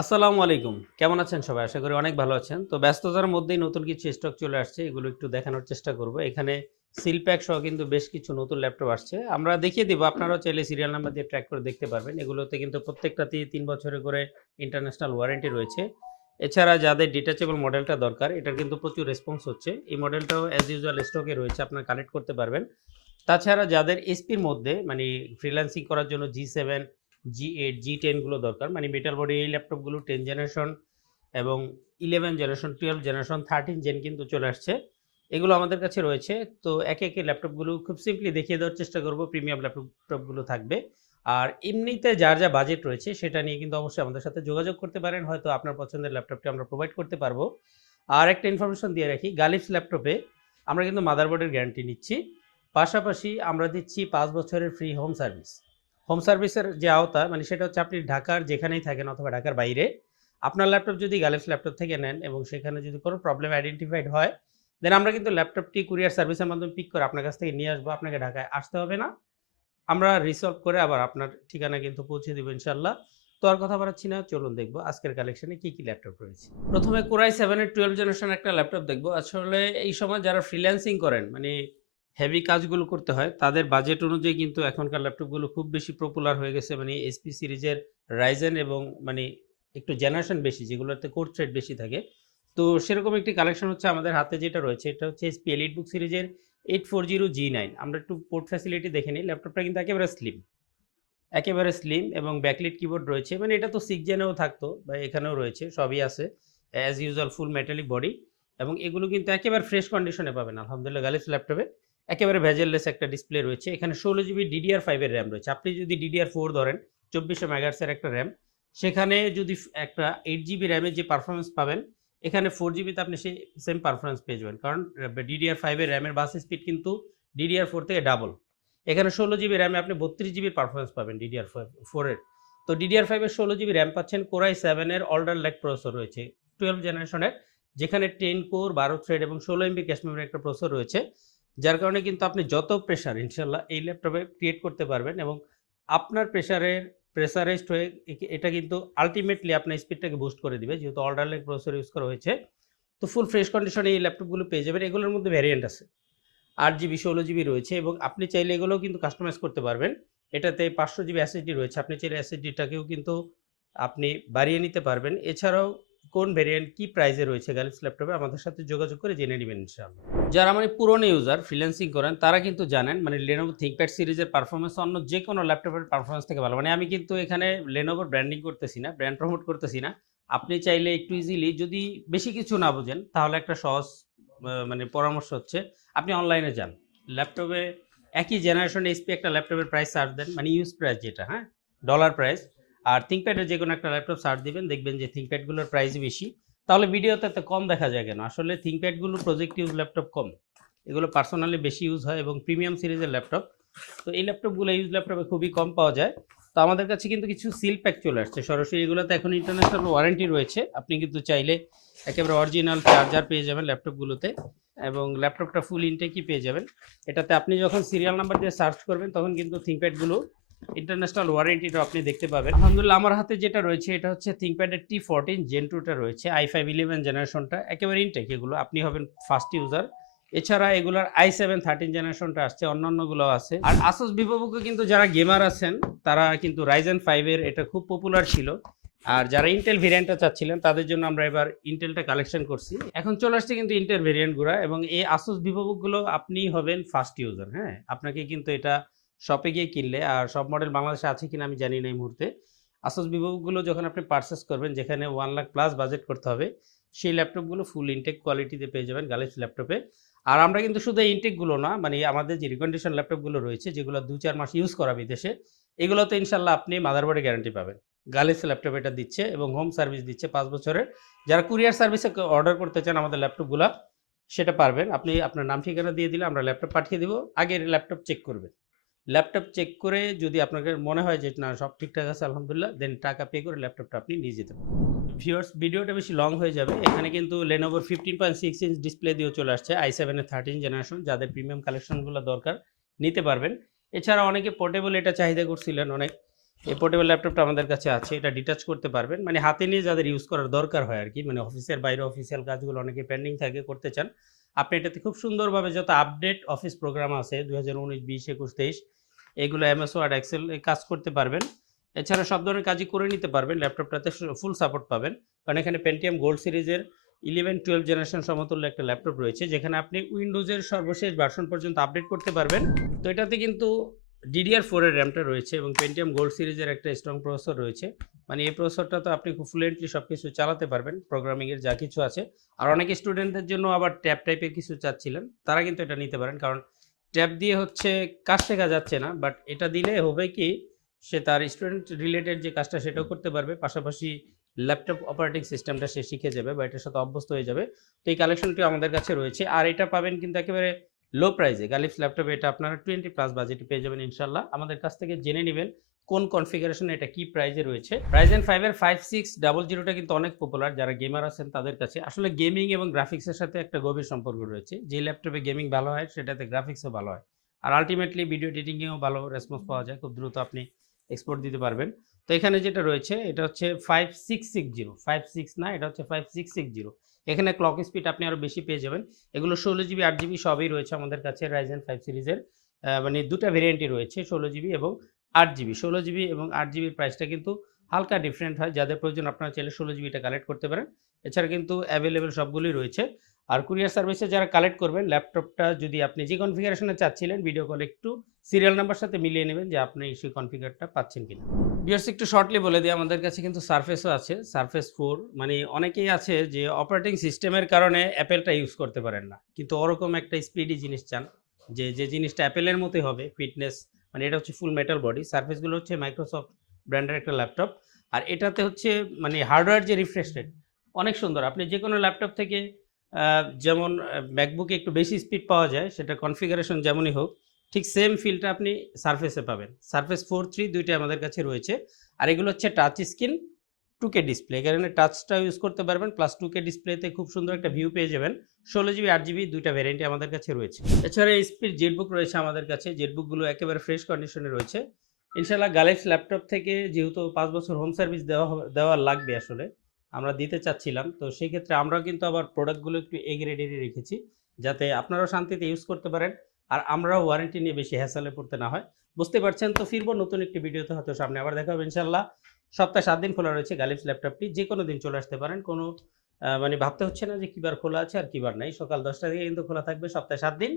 আসসালামু আলাইকুম। কেমন আছেন সবাই? আশা করি অনেক ভালো আছেন। তো ব্যস্ততার মধ্যেই নতুন কিছু স্টক চলে আসছে। এগুলো একটু দেখানোর চেষ্টা করব। এখানে সিল প্যাক সহ কিন্তু বেশ কিছু নতুন ল্যাপটপ আসছে। আমরা দেখিয়ে দিব। আপনারাও চাইলে সিরিয়াল নাম্বার দিয়ে ট্র্যাক করে দেখতে পারবেন। এগুলোতে কিন্তু প্রত্যেকটাতেই ৩ বছরের করে ইন্টারন্যাশনাল ওয়ারেন্টি রয়েছে। এছাড়া যাদের ডিটাচেবল মডেলটা দরকার, এটার কিন্তু প্রচুর রেসপন্স হচ্ছে। এই মডেলটাও অ্যাজ ইউজুয়াল স্টকে রয়েছে। আপনারা কালেক্ট করতে পারবেন। তাছাড়া যাদের এসপির মধ্যে মানে ফ্রিল্যান্সিং করার জন্য G7, G8, G10 গুলো দরকার। মানে মেটাল বডি এই ল্যাপটপগুলো 10 জেনারেশন এবং 11 জেনারেশন, 12 জেনারেশন, 13 জেন কিন্তু চলে আসছে। এগুলো আমাদের কাছে রয়েছে। তো একে, একে ল্যাপটপগুলো খুব সিম্পলি দেখিয়ে দেওয়ার চেষ্টা করব। প্রিমিয়াম ল্যাপটপগুলো থাকবে। আর এমনিতে যার যা বাজেট রয়েছে সেটা নিয়ে কিন্তু অবশ্যই আমাদের সাথে যোগাযোগ করতে পারেন। হয়তো আপনার পছন্দের ল্যাপটপটি আমরা প্রোভাইড করতে পারবো। আর একটা ইনফরমেশন দিয়ে রাখি, গালিফস ল্যাপটপে আমরা কিন্তু মাদারবোর্ডের গ্যারান্টি নিচ্ছি। পাশাপাশি আমরা দিচ্ছি ৫ বছরের ফ্রি হোম সার্ভিস। হোম সার্ভিসের যে আওতা মানে সেটা হচ্ছে আপনি ঢাকার যেখানেই থাকেন অথবা ঢাকার বাইরে, আপনার ল্যাপটপ যদি গালিফস ল্যাপটপ থেকে নেন এবং সেখানে যদি কোনো প্রবলেম আইডেন্টিফাইড হয়, দেন আমরা কিন্তু ল্যাপটপটি কুরিয়ার সার্ভিসের মাধ্যমে পিক করে আপনার কাছ থেকে নিয়ে আসবো। আপনাকে ঢাকায় আসতে হবে না। আমরা রিসলভ করে আবার আপনার ঠিকানা কিন্তু পৌঁছে দিব ইনশাআল্লাহ। তো আর কথা বাড়াচ্ছি না, চলুন দেখব আজকের কালেকশনে কি, কি ল্যাপটপ রয়েছে। প্রথমে Core i7 এর 12 জেনারেশন একটা ল্যাপটপ দেখব। আসলে এই সময় যারা ফ্রিল্যান্সিং করেন মানে হেভি কাজগুলো করতে হয়, তাদের বাজেট অনুযায়ী কিন্তু এখনকার ল্যাপটপগুলো খুব বেশি পপুলার হয়ে গেছে। মানে এসপি সিরিজের Ryzen এবং মানে একটু জেনারেশন বেশি যেগুলোতে কোর থ্রেড বেশি থাকে। তো সেরকম একটি কালেকশন হচ্ছে আমাদের হাতে যেটা রয়েছে, এটা হচ্ছে HP EliteBook সিরিজের 840G9। আমরা একটু পোর্ট ফ্যাসিলিটি দেখে নিই। ল্যাপটপটা কিন্তু একেবারে স্লিম এবং ব্যাকলিট কিবোর্ড রয়েছে। মানে এটা তো 6 জেনেও থাকতো বা এখানেও রয়েছে, সবই আছে। অ্যাজ ইউজুয়াল ফুল মেটালিক বডি এবং এগুলো কিন্তু একেবারে ফ্রেশ কন্ডিশনে পাবেন আলহামদুলিল্লাহ গালিফ ল্যাপটপে। একেবারে ভেজেললেস একটা ডিসপ্লে রয়েছে। এখানে 16 জিবি DDR5 এর র্যাম রয়েছে। আপনি যদি DDR4 ধরেন 2400 মেগাহার্টজের একটা র্যাম, সেখানে যদি একটা 8 জিবি র্যামের যে পারফরম্যান্স পাবেন, এখানে 4 জিবিতে আপনি সেই সেম পারফরম্যান্স পেয়ে যাবেন। কারণ DDR5 এর র্যামের বাস স্পিড কিন্তু DDR4 থেকে ডাবল। এখানে 16 জিবি র্যামে আপনি 32 জিবির পারফরমেন্স পাবেন DDR4 এর। তো DDR5 এর 16 জিবি র্যাম পাচ্ছেন। Core i7 এর অল্ডার লেক প্রসেসর রয়েছে 12 জেনারেশনের, যেখানে 10 কোর 12 থ্রেড এবং 16 MB ক্যাশ মেমরি একটা প্রসেসর রয়েছে। যার কারণে কিন্তু আপনি যত প্রেশার ইনশাল্লাহ এই ল্যাপটপে ক্রিয়েট করতে পারবেন এবং আপনার প্রেসারাইজড হয়ে এটা কিন্তু আলটিমেটলি আপনার স্পিডটাকে বুস্ট করে দিবে, যেহেতু অল্ডার লেক প্রসেসর ইউজ করা হয়েছে। তো ফুল ফ্রেশ কন্ডিশনে এই ল্যাপটপগুলো পেয়ে যাবেন। এগুলোর মধ্যে ভ্যারিয়েন্ট আছে, 8 জিবি 16 জিবি রয়েছে এবং আপনি চাইলে এগুলোও কিন্তু কাস্টমাইজ করতে পারবেন। এটাতে 500 জিবি এসএসডি রয়েছে। আপনি চাইলে এসএসডিটাকেও কিন্তু আপনি বাড়িয়ে নিতে পারবেন। এছাড়াও কোন ভেরিয়েন্ট কি প্রাইসে রয়েছে গ্যালাক্সি ল্যাপটপে আমাদের সাথে যোগাযোগ করে জেনে নেবেন ইনশাআল্লাহ। যারা মানে পুরনো ইউজার ফ্রিল্যান্সিং করেন তারা কিন্তু জানেন মানে Lenovo ThinkPad সিরিজের পারফরম্যান্স অন্য যেকোনো ল্যাপটপের পারফরম্যান্স থেকে ভালো। মানে আমি কিন্তু এখানে Lenovo ব্র্যান্ডিং করতেছি না, ব্র্যান্ড প্রমোট করতেছি না। আপনি চাইলে একটু ইজিলি যদি বেশি কিছু না বোঝেন তাহলে একটা সহজ মানে পরামর্শ হচ্ছে আপনি অনলাইনে যান। ল্যাপটপে একই জেনারেশন এইচপি একটা ল্যাপটপের প্রাইস সার্চ দেন, মানে ইউজ প্রাইস যেটা, হ্যাঁ? Dollar prize. আর ThinkPad-এর যেকোনো একটা ল্যাপটপ সার্চ দিবেন, দেখবেন যে ThinkPad গুলোর প্রাইসই বেশি। তাহলে ভিডিওতে এত কম দেখা যায় কেন? আসলে ThinkPad গুলো প্রজেক্ট ইউজ ল্যাপটপ কম। এগুলো পার্সোনালি বেশি ইউজ হয় এবং প্রিমিয়াম সিরিজের ল্যাপটপ। তো এই ল্যাপটপগুলো ইউজ ল্যাপটপে খুবই কম পাওয়া যায়। তো আমাদের কাছে কিন্তু কিছু সিল প্যাক চলে আসছে সরাসরি। এগুলোতে এখন ইন্টারন্যাশনাল ওয়ারেন্টি রয়েছে। আপনি কিন্তু চাইলে একেবারে অরিজিনাল চার্জার পেয়ে যাবেন ল্যাপটপগুলোতে এবং ল্যাপটপটা ফুল ইনটেকই পেয়ে যাবেন। এটাতে আপনি যখন সিরিয়াল নাম্বার দিয়ে সার্চ করবেন তখন কিন্তু ThinkPad গুলো ইন্টারন্যাশনাল ওয়ারেন্টিটা আপনি দেখতে পাবেন। আলহামদুলিল্লাহ আমার হাতে যেটা রয়েছে এটা হচ্ছে ThinkPad-এর T14 Gen 2 টা রয়েছে। i5 11 জেনারেশনটা একেবারে ইনটেক, এগুলো আপনি হবেন ফার্স্ট ইউজার। এছাড়া এগুলার i7 13 জেনারেশনটা আসছে, অন্যান্যগুলোও আছে। আর Asus VivoBook কিন্তু যারা গেমার আছেন তারা কিন্তু Ryzen 5 এর এটা খুব পপুলার ছিল। আর যারা ইন্টেল ভেরিয়েন্টটা চাচ্ছিলেন তাদের জন্য আমরা এবার ইন্টেলটা কালেকশন করছি। এখন চলে আসছে কিন্তু ইন্টেল ভেরিয়েন্টগুলো এবং এই Asus VivoBook গুলো আপনি হবেন ফার্স্ট ইউজার, হ্যাঁ? আপনাকে কিন্তু এটা শপে গিয়ে কিনলে, আর সব মডেল বাংলাদেশে আছে কিনা আমি জানি না এই মুহূর্তে। Asus VivoBook গুলো যখন আপনি পারচেজ করবেন, যেখানে 1 লাখ প্লাস বাজেট করতে হবে, সেই ল্যাপটপগুলো ফুল ইনটেক কোয়ালিটিতে পেয়ে যাবেন গ্যালাক্সি ল্যাপটপে। আর আমরা কিন্তু শুধু এই ইনটেকগুলো না, মানে আমাদের যে রিকন্ডিশন ল্যাপটপগুলো রয়েছে যেগুলো ২-৪ মাস ইউজ করা বিদেশে, এগুলোতে ইনশাআল্লাহ আপনি মাদারবোর্ডে গ্যারান্টি পাবেন। গ্যালাক্সি ল্যাপটপ এটা দিচ্ছে এবং হোম সার্ভিস দিচ্ছে ৫ বছরের। যারা কুরিয়ার সার্ভিসে অর্ডার করতে চান আমাদের ল্যাপটপগুলা, সেটা পারবেন। আপনি আপনার নাম ঠিকানা দিয়ে দিলে আমরা ল্যাপটপ পাঠিয়ে দিব। আগে ল্যাপটপ চেক করবেন। ল্যাপটপ চেক করে যদি আপনাদের মনে হয় যে না সব ঠিকঠাক আছে আলহামদুলিল্লাহ, দেন টাকা পে করে ল্যাপটপটা আপনি নিয়ে যেতে পারেন। ভিউয়ার্স, ভিডিওটা বেশি লং হয়ে যাবে। এখানে কিন্তু Lenovo 15.6 ইঞ্চ ডিসপ্লে দিয়েও চলে আসছে i7 এর 13 জেনারেশন। যাদের প্রিমিয়াম কালেকশনগুলো দরকার নিতে পারবেন। এছাড়া অনেকে পোর্টেবল এটা চাহিদা করছিলেন অনেক। এই পোর্টেবল ল্যাপটপটা আমাদের কাছে আছে। এটা ডিটাচ করতে পারবেন। মানে হাতে নিয়ে যাদের ইউজ করার দরকার হয় আরকি। মানে অফিসের বাইরে অফিসিয়াল কাজগুলো অনেকে পেন্ডিং থাকে, করতে চান। আপনি এটাতে খুব সুন্দরভাবে যত আপডেট অফিস প্রোগ্রাম আছে ২০১৯, ২০, ২১, ২৩ এগুলো MS ওয়ার্ড, এক্সেল এ কাজ করতে পারবেন। এছাড়া সব ধরনের কাজই করে নিতে পারবেন। ল্যাপটপটাতে ফুল সাপোর্ট পাবেন। কারণ এখানে Pentium গোল্ড সিরিজের 11, 12 জেনারেশন সমতুল্য একটা ল্যাপটপ রয়েছে, যেখানে আপনি উইন্ডোজের সর্বশেষ ভার্সন পর্যন্ত আপডেট করতে পারবেন। তো এটাতে কিন্তু DDR4 এর র্যামটা রয়েছে এবং Pentium গোল্ড সিরিজের একটা স্ট্রং প্রসেসর রয়েছে। মানে এই প্রসেসরটা তো আপনি খুব ফ্লুয়েন্টলি সবকিছু চালাতে পারবেন, প্রোগ্রামিং এর যা কিছু আছে। আর অনেক স্টুডেন্টদের জন্য আবার ট্যাব টাইপের কিছু চাচ্ছিলেন, তারা কিন্তু এটা নিতে পারেন। কারণ ট্যাব দিয়ে হচ্ছে কাজ শেখা যাচ্ছে না, বাট এটা দিলে হবে কি, সে তার স্টুডেন্ট রিলেটেড যে কাজটা সেটাও করতে পারবে, পাশাপাশি ল্যাপটপ অপারেটিং সিস্টেমটা সে শিখে যাবে বা এটার সাথে অভ্যস্ত হয়ে যাবে। তো এই কালেকশনটি আমাদের কাছে রয়েছে। আর এটা পাবেন কিন্তু একেবারে লো প্রাইসে। গালিফস ল্যাপটপে এটা আপনারা 20+ বাজেটে পেয়ে যাবেন ইনশাআল্লাহ। আমাদের কাছ থেকে জেনে নিবেন কোন কনফিগারেশনে এটা কি প্রাইসে রয়েছে। Ryzen 5 এর 5600 টা কিন্তু অনেক পপুলার যারা গেমার আছেন তাদের কাছে। আসলে গেমিং এবং গ্রাফিক্সের সাথে একটা গভীর সম্পর্ক রয়েছে। যে ল্যাপটপে গেমিং ভালো হয় সেটাতে গ্রাফিক্সও ভালো হয়। আর আল্টিমেটলি ভিডিও এডিটিং এও ভালো রেসপন্স পাওয়া যায়। খুব দ্রুত আপনি এক্সপোর্ট দিতে পারবেন। তো এখানে যেটা রয়েছে এটা হচ্ছে 5660, 56 না, এটা হচ্ছে 5660। এখানে ক্লক স্পিড আপনি আরো বেশি পেয়ে যাবেন। এগুলো 16GB, 8GB সবই রয়েছে আমাদের কাছে Ryzen 5 সিরিজের। মানে ২টা ভেরিয়েন্টই রয়েছে, 16GB এবং 8GB। 16GB এবং 8GB এর প্রাইসটা কিন্তু হালকা ডিফারেন্ট হয়। যাদের প্রয়োজন আপনারা চাইলে 16GB টা কালেক্ট করতে পারেন। এছাড়া কিন্তু অ্যাভেলেবল সবগুলোই রয়েছে। আর কুরিয়ার সার্ভিসে যারা কালেক্ট করবেন ল্যাপটপটা, যদি আপনি যে কনফিগারেশনে চাচ্ছিলেন, ভিডিও কলে একটু সিরিয়াল নাম্বার সাথে মিলিয়ে নেবেন যে আপনি সেই কনফিগারটা পাচ্ছেন কিনা। ভিউয়ার্স একটু শর্টলি বলে দিই, আমাদের কাছে কিন্তু সারফেসও আছে, সারফেস 4। মানে অনেকেই আছে যে অপারেটিং সিস্টেমের কারণে অ্যাপেলটা ইউজ করতে পারেন না। কিন্তু ওরকম একটা স্পিডি জিনিস চান, যে জিনিসটা অ্যাপেলের মতোই হবে, ফিটনেস। মানে এটা হচ্ছে ফুল মেটাল বডি। সারফেসগুলো হচ্ছে মাইক্রোসফট ব্র্যান্ডের একটা ল্যাপটপ। আর এটাতে হচ্ছে মানে হার্ডওয়্যার যে রিফ্রেশ রেট অনেক সুন্দর। আপনি যেকোনো ল্যাপটপ থেকে যেমন ম্যাকবুকে একটু বেশি স্পিড পাওয়া যায়, সেটা কনফিগারেশন যেমনই হোক, ঠিক সেম ফিলটা আপনি সারফেসে পাবেন। সারফেস 4, 3 দুইটাই আমাদের কাছে রয়েছে। আর এগুলো হচ্ছে টাচ স্ক্রিন 2K ডিসপ্লে। এখানে টাচটা ইউজ করতে পারবেন, প্লাস 2K ডিসপ্লেতে খুব সুন্দর একটা ভিউ পেয়ে যাবেন। 16GB, 8GB দুইটা ভ্যারিয়েন্টই আমাদের কাছে রয়েছে। এছাড়া স্পিড জেটবুক রয়েছে আমাদের কাছে। জেটবুকগুলো একেবারে ফ্রেশ কন্ডিশনে রয়েছে। ইনশাআল্লাহ গালিফস ল্যাপটপ থেকে যেহেতু 5 বছর হোম সার্ভিস দেওয়া লাগবে আসলে, আমরা দিতে চাচ্ছিলাম। তো সেই ক্ষেত্রে আমরাও কিন্তু আবার প্রোডাক্টগুলো একটু এ গ্রেডেরই রেখেছি, যাতে আপনারাও শান্তিতে ইউজ করতে পারেন। আর আমরাও ওয়ারেন্টি নিয়ে বেশি হ্যাসেলে পড়তে না হয়। বুঝতে পারছেন তো, ফিরবো নতুন একটি ভিডিওতে, হয়তো সামনে আবার দেখা হবে ইনশাআল্লাহ। সপ্তাহে 7 দিন খোলা রয়েছে গালিফস ল্যাপটপটি। যেকোনো দিন চলে আসতে পারেন। কোনো মানে ভাবতে হচ্ছে না যে কিবার খোলা আছে আর কিবার নাই। সকাল 10টা থেকে কিন্তু খোলা থাকবে সপ্তাহে 7 দিন।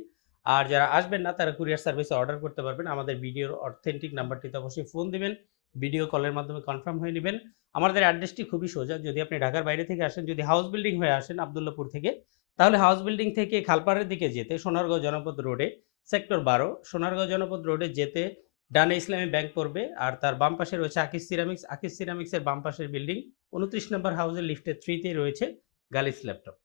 আর যারা আসবেন না তারা কুরিয়ার সার্ভিসে অর্ডার করতে পারবেন। আমাদের ভিডিওর অথেন্টিক নাম্বারটিতে অবশ্যই ফোন দিবেন। ভিডিও কলের মাধ্যমে কনফার্ম হয়ে নিবেন। আমাদের অ্যাড্রেসটি খুবই সোজা। যদি আপনি ঢাকার বাইরে থেকে আসেন, যদি হাউস বিল্ডিং হয়ে আসেন আব্দুল্লাহপুর থেকে, তাহলে হাউস বিল্ডিং থেকে খালপাড়ের দিকে যেতে সোনারগাঁও জনপদ রোডে, সেক্টর 12 সোনারগাঁও জনপদ রোডে যেতে ডানে ইসলামী ব্যাংক পড়বে। আর তার বাম পাশে রয়েছে আকিস সিরামিক্স। আকিস সিরামিক্সের বাম পাশের বিল্ডিং 29 নম্বর হাউসের লিফটের 3 তেই রয়েছে গালিফস ল্যাপটপ।